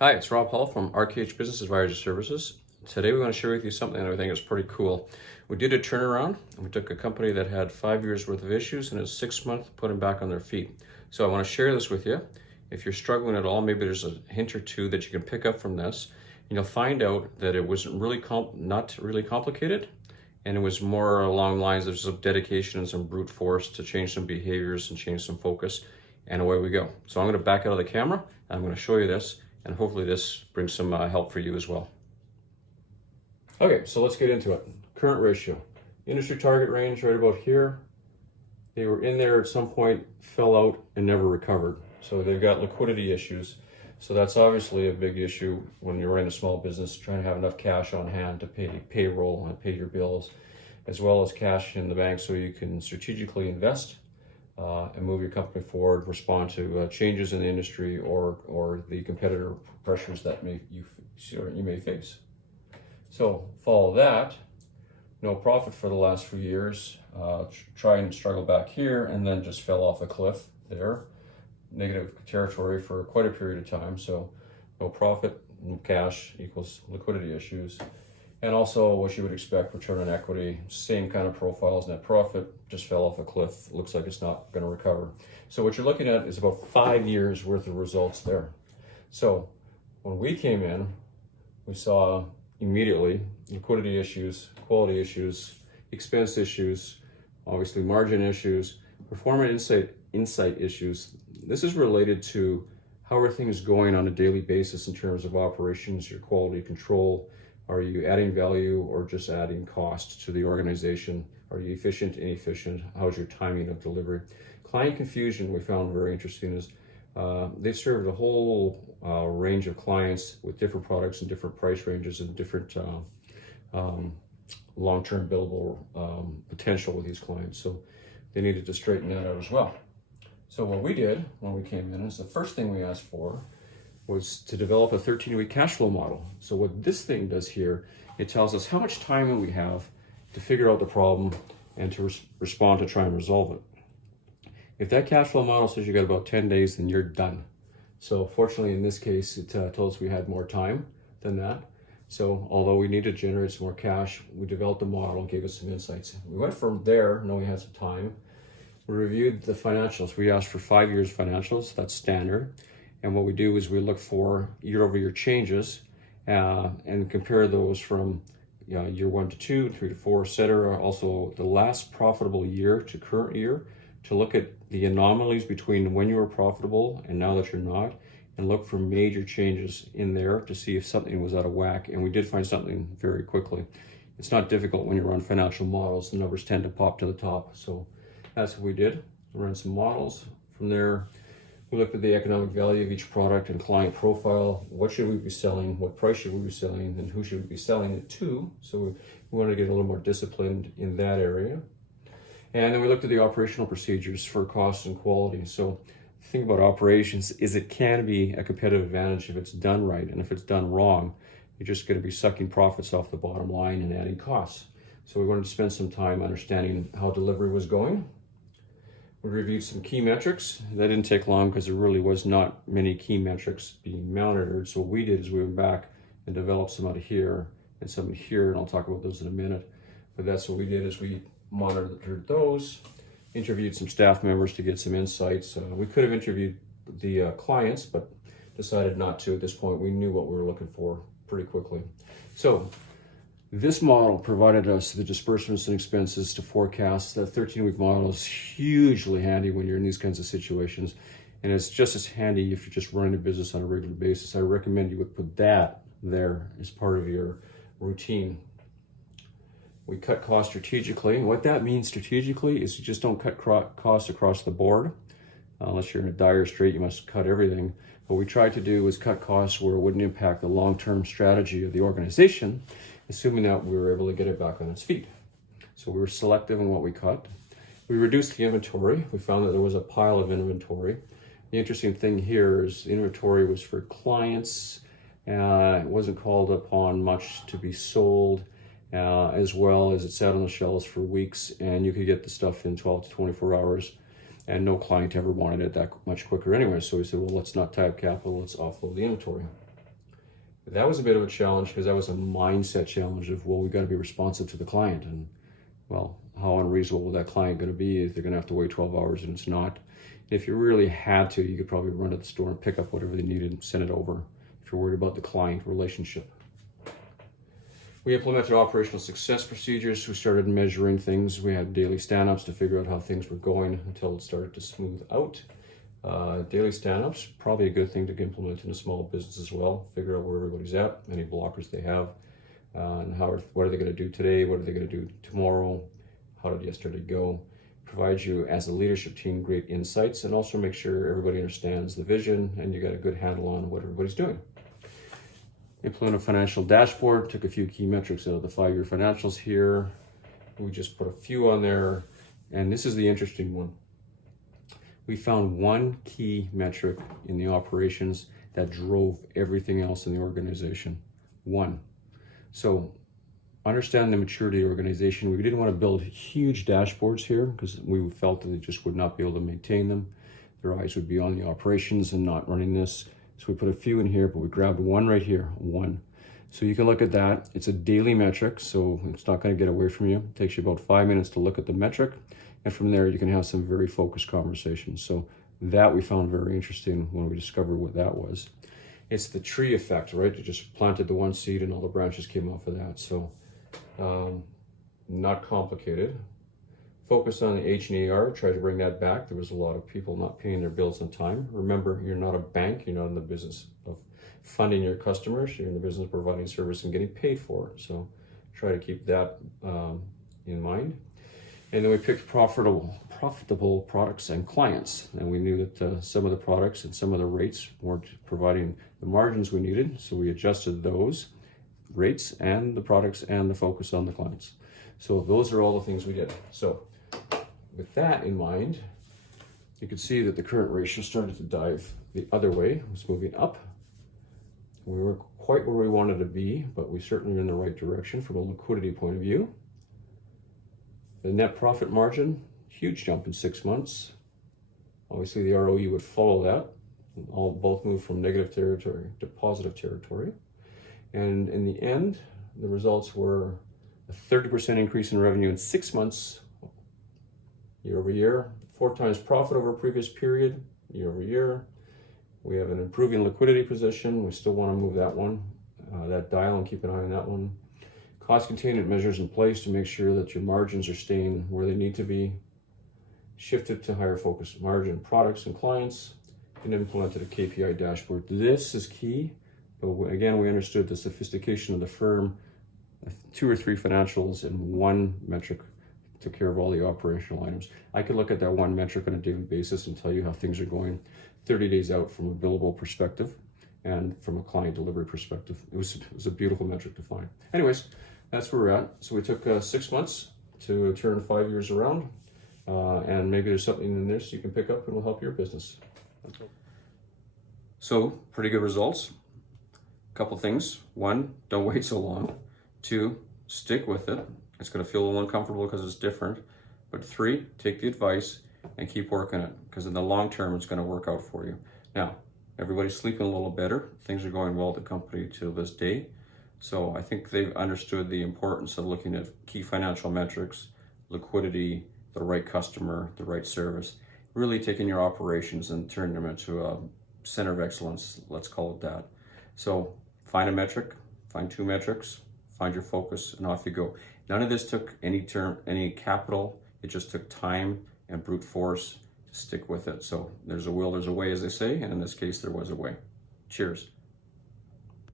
Hi, it's Rob Hall from RKH Business Advisory Services. Today we want to share with you something that I think is pretty cool. We did a turnaround and we took a company that had 5 years worth of issues and in 6 months put them back on their feet. So I want to share this with you. If you're struggling at all, maybe there's a hint or two that you can pick up from this. And you'll find out that it wasn't really not really complicated, and it was more along the lines of some dedication and some brute force to change some behaviors and change some focus, and away we go. So I'm going to back out of the camera and I'm going to show you this, and hopefully this brings some help for you as well. Okay, so let's get into it. Current ratio. Industry target range right about here. They were in there at some point, fell out, and never recovered. So they've got liquidity issues. So that's obviously a big issue when you're running a small business, trying to have enough cash on hand to pay payroll and pay your bills, as well as cash in the bank so you can strategically invest and move your company forward, respond to changes in the industry or the competitor pressures that you may face. So follow that. No profit for the last few years. Try and struggle back here, and then just fell off a cliff there. Negative territory for quite a period of time. So no profit, no cash equals liquidity issues. And also what you would expect, return on equity, same kind of profile as net profit, just fell off a cliff. Looks like it's not going to recover. So what you're looking at is about 5 years worth of results there. So when we came in, we saw immediately liquidity issues, quality issues, expense issues, obviously margin issues, performance insight issues. This is related to how are things going on a daily basis in terms of operations, your quality control. Are you adding value or just adding cost to the organization? Are you efficient, inefficient? How's your timing of delivery? Client confusion we found very interesting is they've served a whole range of clients with different products and different price ranges and different long-term billable potential with these clients. So they needed to straighten that out as well. So what we did when we came in is the first thing we asked for was to develop a 13-week cash flow model. So what this thing does here, it tells us how much time we have to figure out the problem and to respond to try and resolve it. If that cash flow model says you got about 10 days, then you're done. So fortunately in this case, it told us we had more time than that. So although we needed to generate some more cash, we developed a model and gave us some insights. We went from there, knowing we had some time. We reviewed the financials. We asked for 5 years financials, that's standard. And what we do is we look for year-over-year changes and compare those from year 1 to 2, 3 to 4, etc. Also the last profitable year to current year, to look at the anomalies between when you were profitable and now that you're not, and look for major changes in there to see if something was out of whack. And we did find something very quickly. It's not difficult when you run financial models. The numbers tend to pop to the top. So that's what we did. We ran some models. From there, we looked at the economic value of each product and client profile. What should we be selling? What price should we be selling? And who should we be selling it to? So we wanted to get a little more disciplined in that area. And then we looked at the operational procedures for cost and quality. So the thing about operations is it can be a competitive advantage if it's done right. And if it's done wrong, you're just going to be sucking profits off the bottom line and adding costs. So we wanted to spend some time understanding how delivery was going. We reviewed some key metrics. That didn't take long because there really was not many key metrics being monitored. So what we did is we went back and developed some out of here and some here, and I'll talk about those in a minute. But that's what we did is we monitored those, interviewed some staff members to get some insights. We could have interviewed the clients, but decided not to at this point. We knew what we were looking for pretty quickly. So this model provided us the disbursements and expenses to forecast. That 13-week model is hugely handy when you're in these kinds of situations. And it's just as handy if you're just running a business on a regular basis. I recommend you would put that there as part of your routine. We cut costs strategically. And what that means strategically is you just don't cut costs across the board. Unless you're in a dire strait, you must cut everything. What we tried to do was cut costs where it wouldn't impact the long-term strategy of the organization, assuming that we were able to get it back on its feet. So we were selective in what we cut. We reduced the inventory. We found that there was a pile of inventory. The interesting thing here is the inventory was for clients. It wasn't called upon much to be sold, as well as it sat on the shelves for weeks, and you could get the stuff in 12 to 24 hours. And no client ever wanted it that much quicker anyway. So we said, well, let's not tie up capital, let's offload the inventory. That was a bit of a challenge because that was a mindset challenge of, well, we got to be responsive to the client. And, well, how unreasonable will that client going to be if they're going to have to wait 12 hours and it's not? If you really had to, you could probably run to the store and pick up whatever they needed and send it over if you're worried about the client relationship. We implemented operational success procedures. We started measuring things. We had daily stand-ups to figure out how things were going until it started to smooth out. Daily stand-ups, probably a good thing to implement in a small business as well. Figure out where everybody's at, any blockers they have, and what are they going to do today, what are they going to do tomorrow, how did yesterday go. Provides you, as a leadership team, great insights, and also make sure everybody understands the vision and you got a good handle on what everybody's doing. Implement a financial dashboard, took a few key metrics out of the 5-year financials here. We just put a few on there, and this is the interesting one. We found one key metric in the operations that drove everything else in the organization. One. So understand the maturity of the organization. We didn't want to build huge dashboards here because we felt that they just would not be able to maintain them. Their eyes would be on the operations and not running this. So we put a few in here, but we grabbed one right here, one. So you can look at that. It's a daily metric, so it's not going to get away from you. It takes you about 5 minutes to look at the metric. And from there, you can have some very focused conversations. So that we found very interesting when we discovered what that was. It's the tree effect, right? You just planted the one seed and all the branches came off of that. So not complicated. Focus on the H&ER, try to bring that back. There was a lot of people not paying their bills on time. Remember, you're not a bank. You're not in the business of funding your customers. You're in the business of providing service and getting paid for it. So try to keep that in mind. And then we picked profitable products and clients. And we knew that some of the products and some of the rates weren't providing the margins we needed. So we adjusted those rates and the products and the focus on the clients. So those are all the things we did. So with that in mind, you can see that the current ratio started to dive the other way. It was moving up. We weren't quite where we wanted to be, but we certainly are in the right direction from a liquidity point of view. The net profit margin, huge jump in 6 months. Obviously the ROE would follow that. Both moved from negative territory to positive territory. And in the end, the results were a 30% increase in revenue in 6 months, year over year, 4 times profit over a previous period, year over year. We have an improving liquidity position. We still want to move that one, that dial, and keep an eye on that one. Cost containment measures in place to make sure that your margins are staying where they need to be. Shifted to higher focus margin products and clients, and implemented a KPI dashboard. This is key, but again, we understood the sophistication of the firm. 2 or 3 financials and one metric took care of all the operational items. I could look at that one metric on a daily basis and tell you how things are going 30 days out from a billable perspective and from a client delivery perspective. It was a beautiful metric to find. Anyways, that's where we're at. So we took 6 months to turn 5 years around, and maybe there's something in this you can pick up and will help your business. So pretty good results. A couple things. 1, don't wait so long. 2, stick with it. It's going to feel a little uncomfortable because it's different. But 3, take the advice and keep working it, because in the long term, it's going to work out for you. Now, everybody's sleeping a little better. Things are going well at the company to this day. So I think they've understood the importance of looking at key financial metrics, liquidity, the right customer, the right service, really taking your operations and turning them into a center of excellence, let's call it that. So find a metric, find 2 metrics, find your focus, and off you go. None of this took any capital. It just took time and brute force to stick with it. So there's a will, there's a way, as they say, and in this case, there was a way. Cheers.